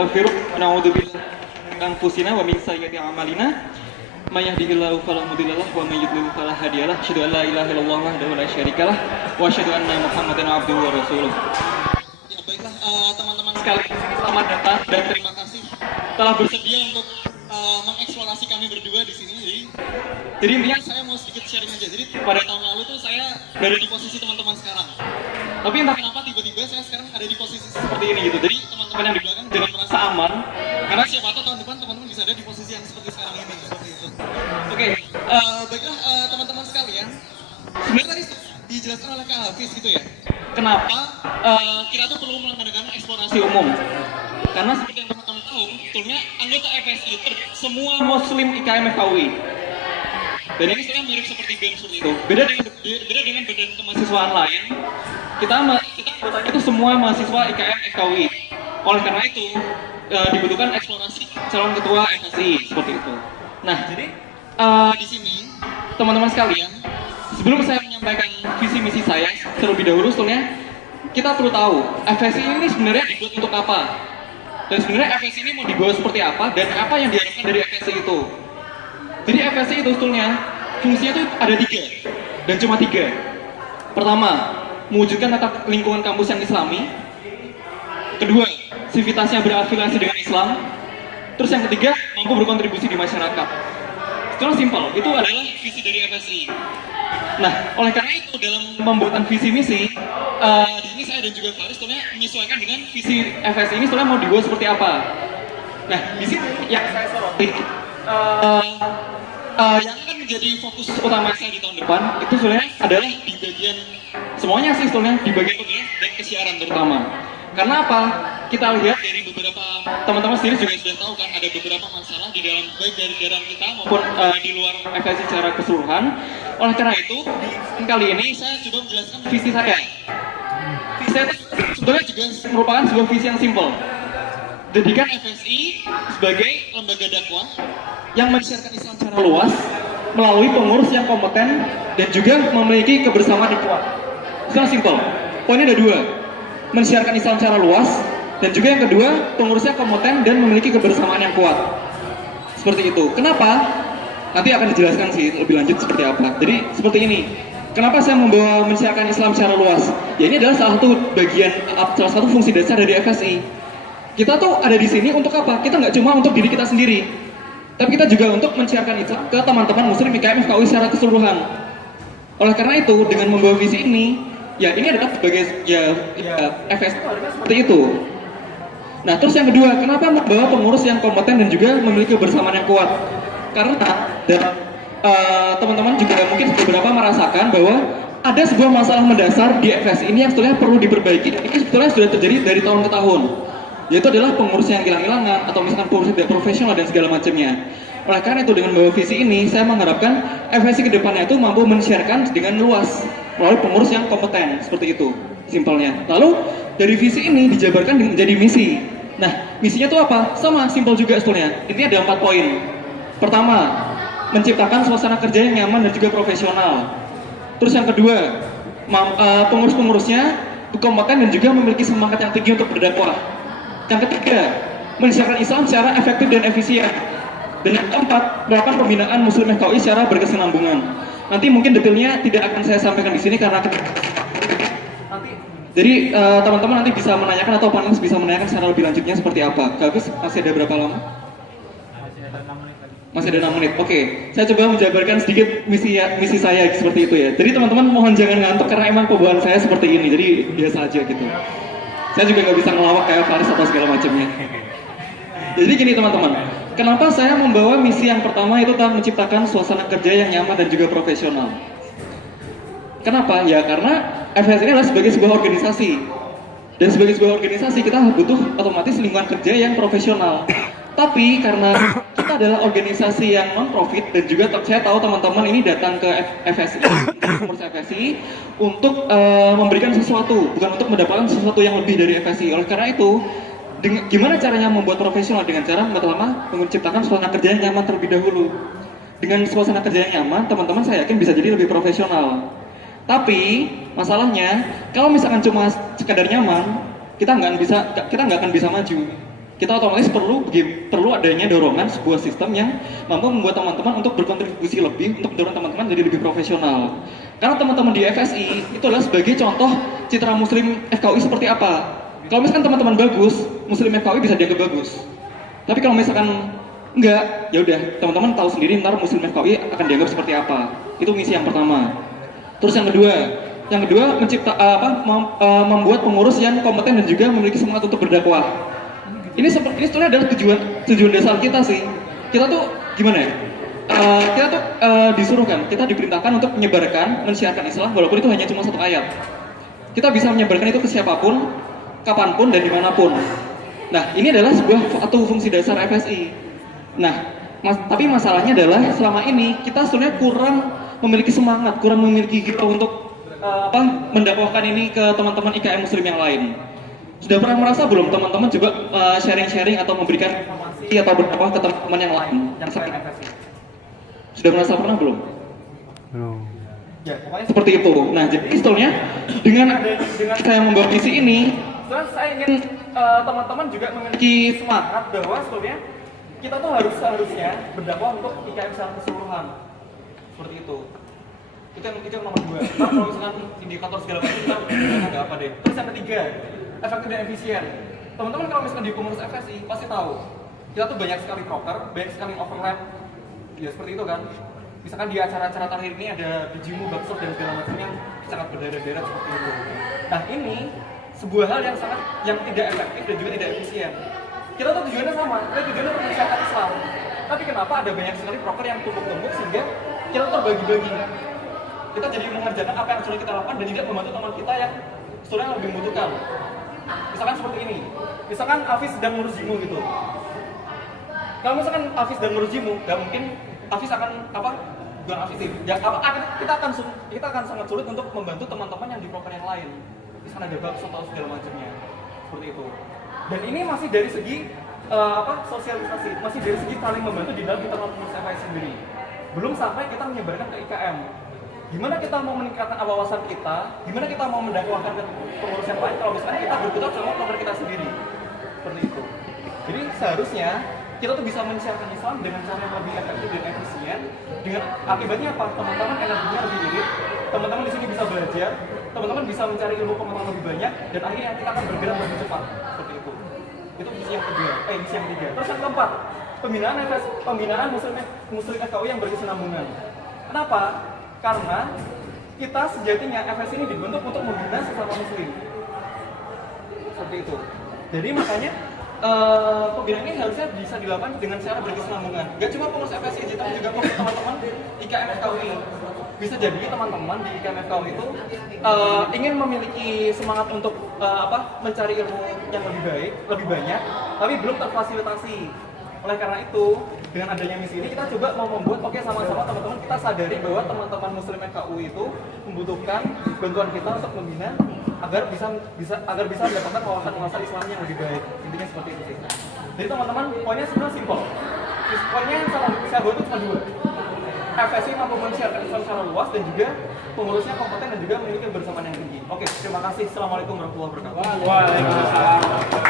nastaghfiruh wa na'udzu billahi min anfusina wa min sayyiati a'malina. May yahdihillahu fala mudilla lahu wa may yudlil fala hadiyalah. Asyhadu an la ilaha illallah wahdahu la syarikalah wa asyhadu anna Muhammadan abduhu wa rasuluh. Ya baiklah teman-teman sekalian, selamat datang dan terima kasih telah bersedia untuk mengeksplorasi kami berdua di sini. Jadi intinya saya mau sedikit sharing aja. Jadi pada tahun lalu tuh saya berada di posisi teman-teman sekarang. Tapi entah kenapa tiba-tiba saya sekarang ada di posisi seperti ini gitu. Jadi teman-teman yang di belakang jangan merasa aman, karena siapa tahu tahun depan teman-teman bisa ada di posisi yang seperti sekarang ini. Seperti itu. Oke, baiklah teman-teman sekalian. Sebenarnya tadi dijelaskan oleh Kak Hafiz gitu ya. Kenapa kita tuh perlu melakukan eksplorasi umum? Karena seperti yang teman-teman tahu, sebetulnya anggota FSI semua Muslim IKM FKUI. Dan ini sebenarnya mirip seperti BEM seperti itu. Beda dengan badan kemahasiswaan lain. Kita anggotanya itu semua mahasiswa IKM FKUI. Oleh karena itu dibutuhkan eksplorasi calon ketua FSI seperti itu. Nah, jadi di sini teman-teman sekalian, sebelum saya menyampaikan visi misi saya terlebih dahulu, sebetulnya kita perlu tahu FSI ini sebenarnya dibuat untuk apa. Dan sebenarnya FSI ini mau dibawa seperti apa dan apa yang diharapkan dari FSI itu. Jadi FSI itu sebetulnya fungsinya itu ada 3 dan cuma 3. Pertama, mewujudkan tata lingkungan kampus yang islami. Kedua, sivitasnya berafiliasi dengan Islam. Terus yang ketiga, mampu berkontribusi di masyarakat. Secara simpel, itu adalah visi dari FSI. Nah, oleh karena itu dalam pembuatan visi misi, di sini saya dan juga Faris sebetulnya menyesuaikan dengan visi FSI ini sebetulnya mau dibuat seperti apa. Nah, di sini yang saya soroti, yang akan menjadi fokus utama saya di tahun depan itu sebenarnya adalah di bagian semuanya sih sebetulnya di bagian pemilihan dan kesiaran terutama. Karena apa? Kita lihat dari beberapa teman-teman sendiri juga sudah tahu kan ada beberapa masalah di dalam baik dari dalam kita maupun di luar FSI secara keseluruhan. Oleh karena itu, kali ini saya coba menjelaskan visi saya. Visi saya sebetulnya juga merupakan sebuah visi yang simpel. Jadikan FSI sebagai lembaga dakwah yang mensiarkan Islam secara luas melalui pengurus yang kompeten dan juga memiliki kebersamaan yang kuat. Secara simpel. Poinnya ada 2. Mensiarkan Islam secara luas dan juga yang kedua, pengurusnya kompeten dan memiliki kebersamaan yang kuat. Seperti itu. Kenapa? Nanti akan dijelaskan sih lebih lanjut seperti apa. Jadi seperti ini. Kenapa saya membawa mensiarkan Islam secara luas? Ya ini adalah salah satu fungsi dasar dari FSI. Kita tuh ada di sini untuk apa? Kita nggak cuma untuk diri kita sendiri, tapi kita juga untuk mensiarkan Islam ke teman-teman Muslim IKM FKUI secara keseluruhan. Oleh karena itu, dengan membawa visi ini, ya ini adalah sebagai FSI seperti itu. Nah, terus yang kedua, kenapa membawa pengurus yang kompeten dan juga memiliki kebersamaan yang kuat? Karena teman-teman juga mungkin beberapa merasakan bahwa ada sebuah masalah mendasar di FSI ini yang sebetulnya perlu diperbaiki. Ini sebetulnya sudah terjadi dari tahun ke tahun, yaitu adalah pengurus yang hilang-hilangan atau misalkan pengurus tidak profesional dan segala macamnya. Oleh karena itu dengan membawa visi ini, saya mengharapkan FSI ke depannya itu mampu men-sharekan dengan luas melalui pengurus yang kompeten, seperti itu simpelnya. Lalu dari visi ini dijabarkan menjadi misi. Nah, misinya itu apa? Sama, simpel juga sebetulnya. Intinya ada 4 poin. Pertama, menciptakan suasana kerja yang nyaman dan juga profesional. Terus yang kedua, pengurus-pengurusnya kompeten dan juga memiliki semangat yang tinggi untuk berdakwah. Yang ketiga, mensiarkan Islam secara efektif dan efisien. Dan yang keempat, melakukan pembinaan Muslim FKUI secara berkesinambungan. Nanti mungkin detailnya tidak akan saya sampaikan di sini karena jadi teman-teman nanti bisa menanyakan atau panelis bisa menanyakan secara lebih lanjutnya seperti apa. Bagus, masih ada berapa lama? Masih ada 6 menit. Oke, saya coba menjabarkan sedikit misi saya seperti itu ya. Jadi teman-teman mohon jangan ngantuk karena emang pembawaan saya seperti ini. Jadi biasa aja gitu. Saya juga nggak bisa ngelawak kayak Faris atau segala macamnya. Jadi gini teman-teman, kenapa saya membawa misi yang pertama itu tentang menciptakan suasana kerja yang nyaman dan juga profesional. Kenapa? Ya karena FSI ini adalah sebagai sebuah organisasi. Dan sebagai sebuah organisasi kita butuh otomatis lingkungan kerja yang profesional. Tapi karena kita adalah organisasi yang non-profit dan juga saya tahu teman-teman ini datang ke FSI, pengurus FSI untuk memberikan sesuatu, bukan untuk mendapatkan sesuatu yang lebih dari FSI. Oleh karena itu, gimana caranya membuat profesional? Dengan cara pertama menciptakan suasana kerja yang nyaman terlebih dahulu. Dengan suasana kerja yang nyaman, teman-teman saya yakin bisa jadi lebih profesional. Tapi masalahnya, kalau misalkan cuma sekedar nyaman, kita nggak akan bisa maju. kita otomatis perlu adanya dorongan sebuah sistem yang mampu membuat teman-teman untuk berkontribusi lebih, untuk mendorong teman-teman jadi lebih profesional. Karena teman-teman di FSI itu adalah sebagai contoh citra muslim FKUI seperti apa. Kalau misalkan teman-teman bagus, muslim FKUI bisa dianggap bagus. Tapi kalau misalkan enggak, ya udah teman-teman tahu sendiri ntar muslim FKUI akan dianggap seperti apa. Itu misi yang pertama. Terus yang kedua membuat pengurus yang kompeten dan juga memiliki semangat untuk berdakwah. Ini sebetulnya adalah tujuan dasar kita sih. Kita tuh gimana ya? Kita tuh kita diperintahkan untuk menyebarkan, mensiarkan Islam walaupun itu hanya cuma satu ayat. Kita bisa menyebarkan itu ke siapapun, kapanpun dan dimanapun. Nah, ini adalah satu fungsi dasar FSI. Nah, tapi masalahnya adalah selama ini kita sebenarnya kurang memiliki semangat, kurang memiliki gitu untuk mendakwahkan ini ke teman-teman IKM Muslim yang lain. Sudah pernah merasa belum teman-teman juga sharing-sharing atau memberikan informasi atau berdakwah ke teman-teman yang lain yang sakit? Sudah merasa pernah belum? Belum. Ya, pokoknya seperti itu. Nah, jadi sebetulnya dengan saya membawa misi ini, saya ingin teman-teman juga memiliki semangat bahwa sebetulnya kita tuh seharusnya berdakwah untuk IKM secara keseluruhan. Seperti itu. Itu yang nomor 2. Nah, kalau misalkan indikator segala macam kita nggak apa deh. Terus yang ketiga, efektif dan efisien. Teman-teman kalau misalkan di pengurus FSI pasti tahu kita tuh banyak sekali proker, banyak sekali overlap. Ya seperti itu kan. Misalkan di acara-acara terakhir ini ada bijimu, bakso dan segala macam yang sangat berdarah-darah seperti itu. Nah ini sebuah hal yang tidak efektif dan juga tidak efisien. Kita tuh tujuannya sama, kita tujuannya untuk mensiarkan Islam. Tapi kenapa ada banyak sekali proker yang tumpuk-tumpuk sehingga kita terbagi-bagi. Kita jadi mengerjakan apa yang sudah kita lakukan dan tidak membantu teman kita yang sudah lebih membutuhkan. Misalkan seperti ini, misalkan Hafiz sedang ngurus jimu gitu. Kalau misalkan Hafiz sedang ngurus jimu, gak mungkin Hafiz akan bukan Hafiz sih. Ya, kita akan sangat sulit untuk membantu teman-teman yang di proker yang lain. Misalkan ada bakso atau segala macamnya, seperti itu. Dan ini masih dari segi sosialisasi, masih dari segi saling membantu di dalam internal pengurus FSI sendiri. Belum sampai kita menyebarkan ke IKM. Gimana kita mau meningkatkan wawasan kita, gimana kita mau mendakwahkan ke pengurus yang lain kalau misalnya kita berkutat sama program kita sendiri. Seperti itu. Jadi seharusnya kita tuh bisa mensiarkan Islam dengan cara yang lebih efektif dan efisien. Dengan akibatnya apa? Teman-teman energinya lebih irit, teman-teman di sini bisa belajar, teman-teman bisa mencari ilmu pengetahuan lebih banyak, dan akhirnya kita akan bergerak lebih cepat. Seperti itu. Itu misi yang kedua, misi yang ketiga. Terus yang keempat, pembinaan muslim FKUI yang berkesinambungan. Kenapa? Karena kita sejatinya FSI ini dibentuk untuk membina sesama muslim. Seperti itu. Jadi makanya pembinaan ini harusnya bisa dilakukan dengan cara berkesinambungan. Gak cuma pengurus FSI, tapi juga pengurus teman-teman IKM FKUI. Bisa jadi teman-teman di IKM FKUI itu ingin memiliki semangat untuk mencari ilmu yang lebih baik, lebih banyak, tapi belum terfasilitasi. Oleh karena itu, dengan adanya misi ini kita coba mau membuat sama-sama teman-teman kita sadari bahwa teman-teman muslim FKUI itu membutuhkan bantuan kita untuk membina agar bisa mendapatkan wawasan Islamnya yang lebih baik. Intinya seperti itu sih. Jadi teman-teman, poinnya sebenarnya simpel. Poinnya yang saya buat itu cuma 2. FSI mampu mensiarkan Islam secara luas dan juga pengurusnya kompeten dan juga memiliki kebersamaan yang tinggi. Oke, terima kasih. Assalamualaikum warahmatullahi wabarakatuh. Waalaikumsalam.